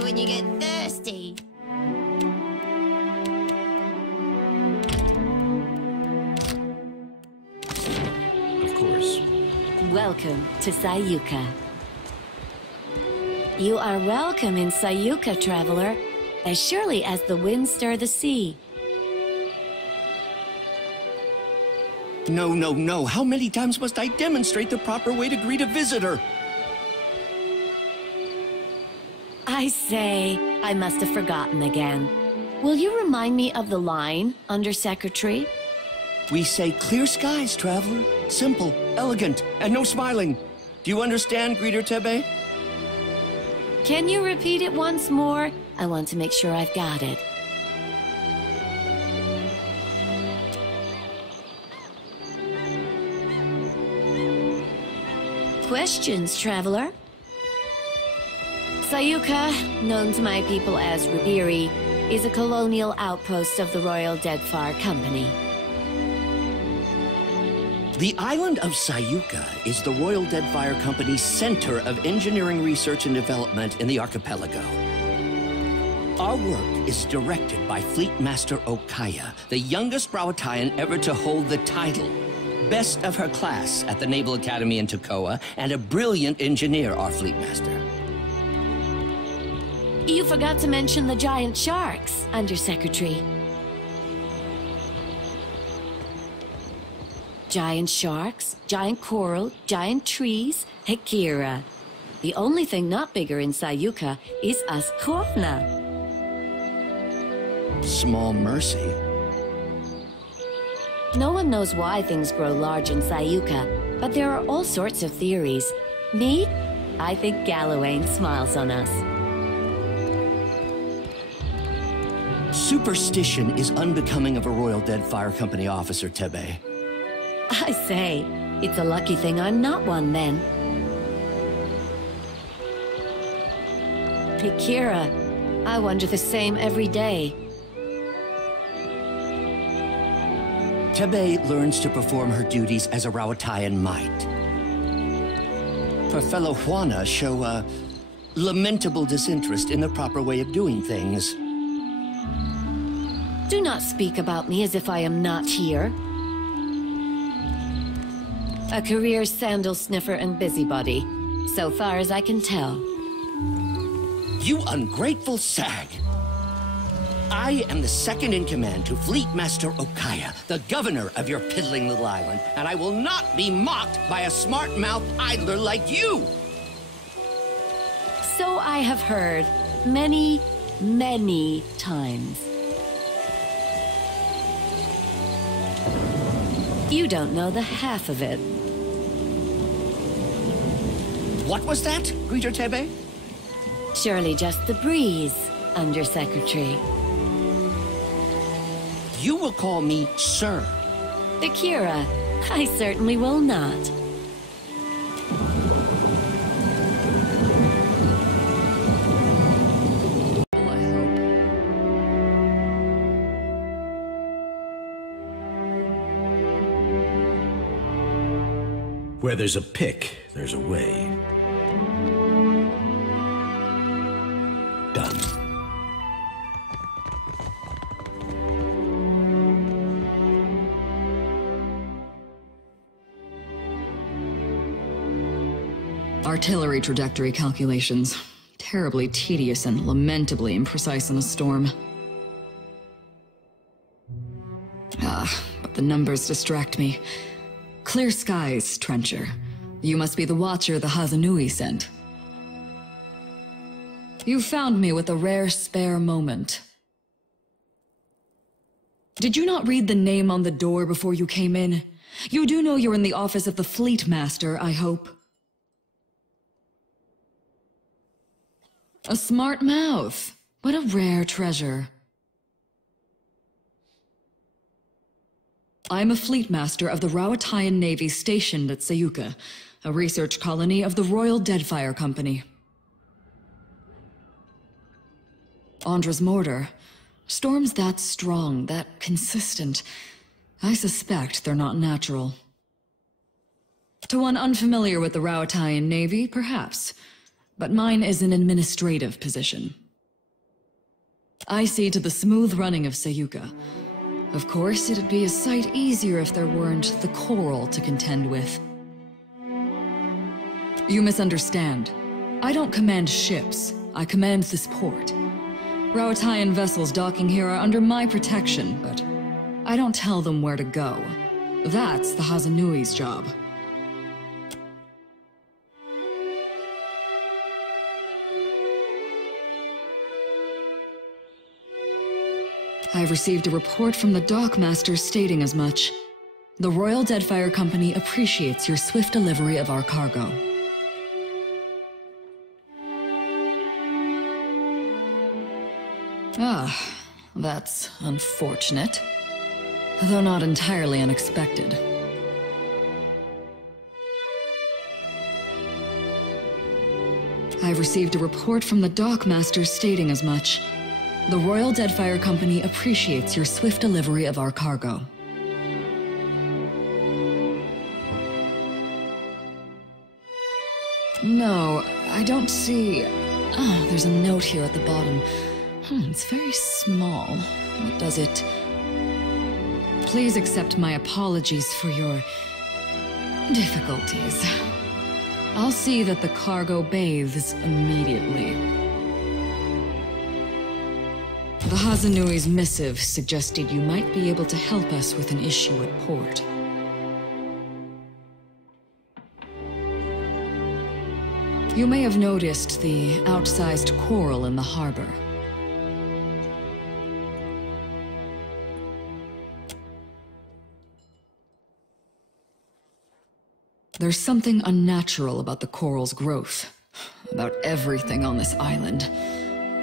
only when you get thirsty. Of course. Welcome to Sayuka. You are welcome in Sayuka, traveler, as surely as the winds stir the sea. No, no, no. How many times must I demonstrate the proper way to greet a visitor? I say, I must have forgotten again. Will you remind me of the line, Undersecretary? We say clear skies, traveler. Simple, elegant, and no smiling. Do you understand, Greeter Tebe? Can you repeat it once more? I want to make sure I've got it. Questions, traveler? Sayuka, known to my people as Ribiri, is a colonial outpost of the Royal Deadfire Company. The island of Sayuka is the Royal Deadfire Company's center of engineering research and development in the archipelago. Our work is directed by Fleet Master Okaya, the youngest Rawatayan ever to hold the title. Best of her class at the Naval Academy in Tokoa, and a brilliant engineer, our Fleet Master. You forgot to mention the giant sharks, Undersecretary. Giant sharks, giant coral, giant trees, Hekira. The only thing not bigger in Sayuka is us Krovna. Small mercy. No one knows why things grow large in Sayuka, but there are all sorts of theories. Me? I think Gallowayne smiles on us. Superstition is unbecoming of a Royal Deadfire Company officer, Tebe. I say, it's a lucky thing I'm not one then. Hekira, I wonder the same every day. Tebe learns to perform her duties as a Rawatayan might. Her fellow Juana show a lamentable disinterest in the proper way of doing things. Do not speak about me as if I am not here. A career sandal sniffer and busybody, so far as I can tell. You ungrateful sag! I am the second in command to Fleet Master Okaya, the governor of your piddling little island, and I will not be mocked by a smart-mouthed idler like you! So I have heard many, many times. You don't know the half of it. What was that, Greeter Tebe? Surely just the breeze, Undersecretary. You will call me Sir. Akira, I certainly will not. Where there's a pick, there's a way. Done. Artillery trajectory calculations. Terribly tedious and lamentably imprecise in a storm. But the numbers distract me. Clear skies, Trencher. You must be the watcher the Hazanui sent. You found me with a rare spare moment. Did you not read the name on the door before you came in? You do know you're in the office of the Fleet Master, I hope. A smart mouth. What a rare treasure. I'm a Fleet Master of the Rawatayan Navy stationed at Sayuka, a research colony of the Royal Deadfire Company. Andra's mortar. Storms that strong, that consistent. I suspect they're not natural. To one unfamiliar with the Rawatayan Navy, perhaps. But mine is an administrative position. I see to the smooth running of Sayuka. Of course, it'd be a sight easier if there weren't the coral to contend with. You misunderstand. I don't command ships. I command this port. Rawatayan vessels docking here are under my protection, but I don't tell them where to go. That's the Hazanui's job. I've received a report from the dockmaster stating as much. The Royal Deadfire Company appreciates your swift delivery of our cargo. Ah, that's unfortunate. Though not entirely unexpected. I've received a report from the dockmaster stating as much. The Royal Deadfire Company appreciates your swift delivery of our cargo. No, I don't see... Ah, there's a note here at the bottom. It's very small. What does it... Please accept my apologies for your... difficulties. I'll see that the cargo bathes immediately. The Hazanui's missive suggested you might be able to help us with an issue at port. You may have noticed the outsized coral in the harbor. There's something unnatural about the coral's growth, about everything on this island.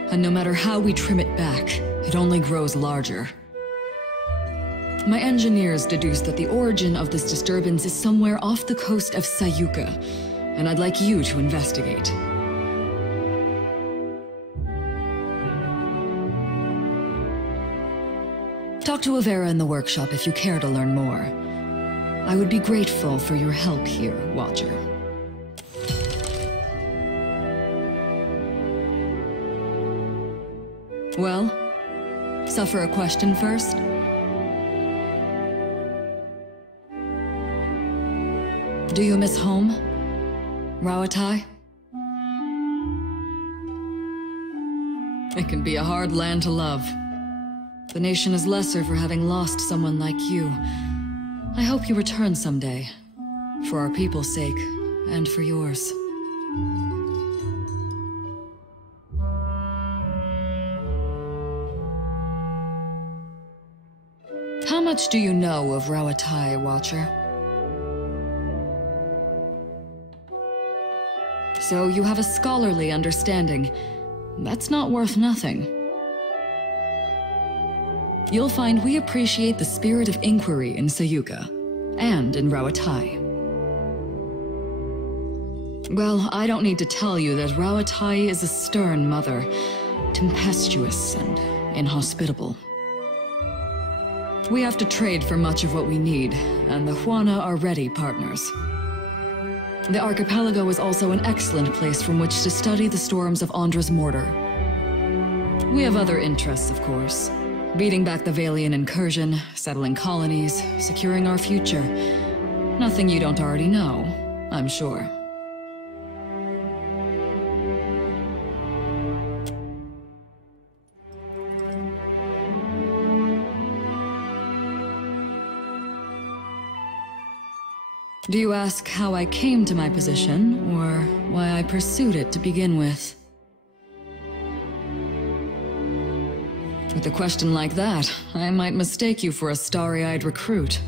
And no matter how we trim it back, it only grows larger. My engineers deduced that the origin of this disturbance is somewhere off the coast of Sayuka, and I'd like you to investigate. Talk to Iverra in the workshop if you care to learn more. I would be grateful for your help here, Watcher. Well, suffer a question first? Do you miss home, Rawatai? It can be a hard land to love. The nation is lesser for having lost someone like you. I hope you return someday, for our people's sake, and for yours. How much do you know of Rawatai, Watcher? So you have a scholarly understanding. That's not worth nothing. You'll find we appreciate the spirit of inquiry in Sayuka, and in Rawatai. Well, I don't need to tell you that Rawatai is a stern mother, tempestuous and inhospitable. We have to trade for much of what we need, and the Huana are ready partners. The archipelago is also an excellent place from which to study the storms of Andra's mortar. We have other interests, of course. Beating back the Valian incursion, settling colonies, securing our future. Nothing you don't already know, I'm sure. Do you ask how I came to my position, or why I pursued it to begin with? With a question like that, I might mistake you for a starry-eyed recruit.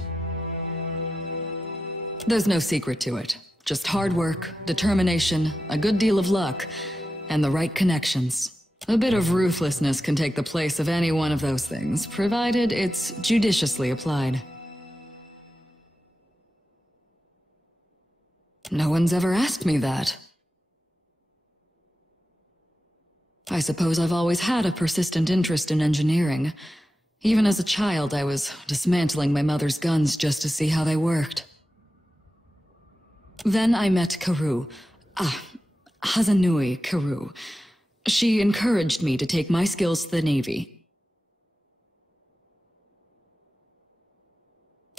There's no secret to it. Just hard work, determination, a good deal of luck, and the right connections. A bit of ruthlessness can take the place of any one of those things, provided it's judiciously applied. No one's ever asked me that. I suppose I've always had a persistent interest in engineering. Even as a child, I was dismantling my mother's guns just to see how they worked. Then I met Karoo. Hazanui Karoo. She encouraged me to take my skills to the Navy.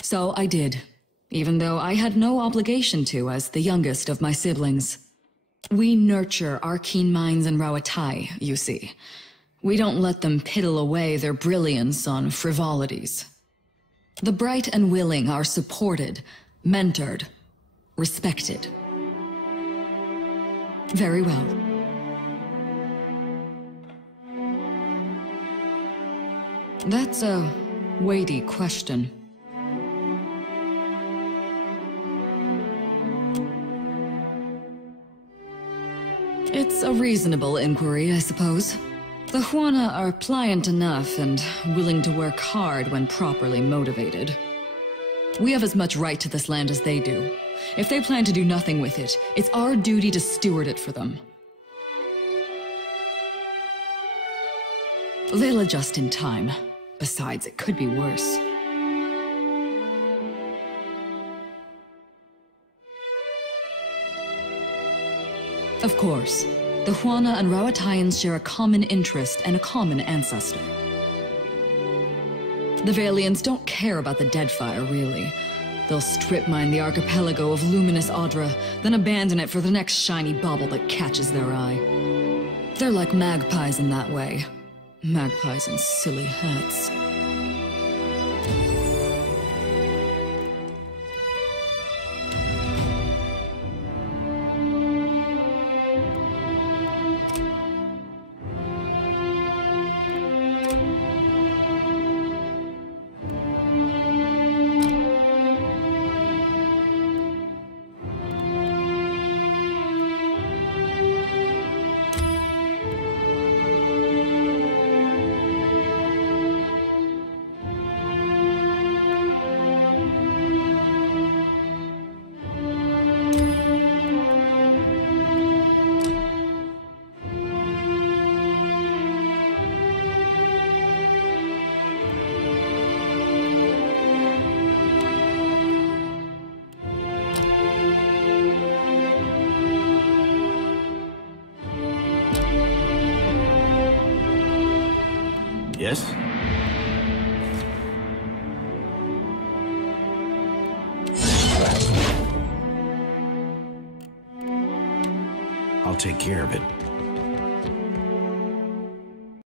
So I did, even though I had no obligation to as the youngest of my siblings. We nurture our keen minds in Rawatai, you see. We don't let them piddle away their brilliance on frivolities. The bright and willing are supported, mentored, respected. Very well. That's a weighty question. It's a reasonable inquiry, I suppose. The Huana are pliant enough and willing to work hard when properly motivated. We have as much right to this land as they do. If they plan to do nothing with it, it's our duty to steward it for them. They'll adjust in time. Besides, it could be worse. Of course, the Huana and Rawataians share a common interest and a common ancestor. The Valians don't care about the Deadfire, really. They'll strip mine the archipelago of luminous Audra, then abandon it for the next shiny bauble that catches their eye. They're like magpies in that way. Magpies in silly hats. Yes? I'll take care of it.